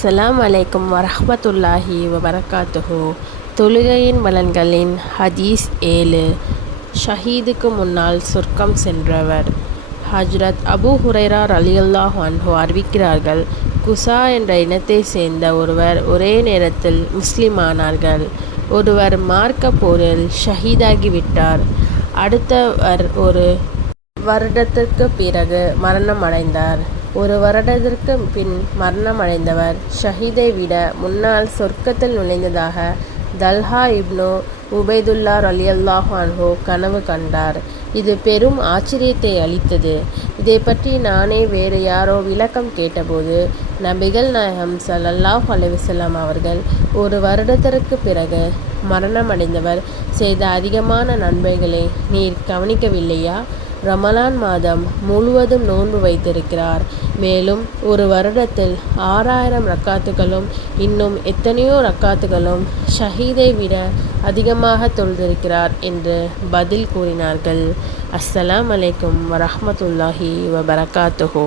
அஸ்ஸலாமு அலைக்கும் வரஹ்மத்துல்லாஹி வபரகாத்துஹு. தொழுகையின் பலன்களின் ஹதீஸ் 7. ஷஹீதுக்கு முன்னால் சொர்க்கம் சென்றவர். ஹஜ்ரத் அபூ ஹுரைரா ரலியல்லாஹு அன்ஹு அறிவிக்கிறார்கள், குசா என்ற இனத்தை சேர்ந்த ஒருவர் ஒரே நேரத்தில் முஸ்லிமானார்கள். ஒருவர் மார்க்க போரில் ஷஹீதாகிவிட்டார். அடுத்தவர் ஒரு வருடத்திற்கு பிறகு மரணம் அடைந்தார். ஒரு வருடத்திற்கு பின் மரணமடைந்தவர் ஷஹீதை விட முன்னால் சொர்க்கத்தில் நுழைந்ததாக தல்ஹா இப்னு உபைதுல்லா ரலியல்லாஹு அன்ஹு கனவு கண்டார். இது பெரும் ஆச்சரியத்தை அளித்தது. இதை பற்றி நானே வேறு யாரோ விளக்கம் கேட்டபோது நபிகள் நாயகம் ஸல்லல்லாஹு அலைஹி வஸல்லம் அவர்கள், ஒரு வருடத்திற்கு பிறகு மரணமடைந்தவர் செய்த அதிகமான நன்மைகளை நீர் கவனிக்கவில்லையா? ரமலான் மாதம் முழுவதும் நோன்பு வைத்திருக்கிறார். மேலும் ஒரு வருடத்தில் 6000 ரக்காத்துகளும் இன்னும் எத்தனையோ ரக்காத்துகளும் ஷஹீதை விட அதிகமாக தொழுதிருக்கிறார் என்று பதில் கூறினார்கள். அஸ்ஸலாமு அலைக்கும் வரஹ்மத்துல்லாஹி வபரகாத்துஹு.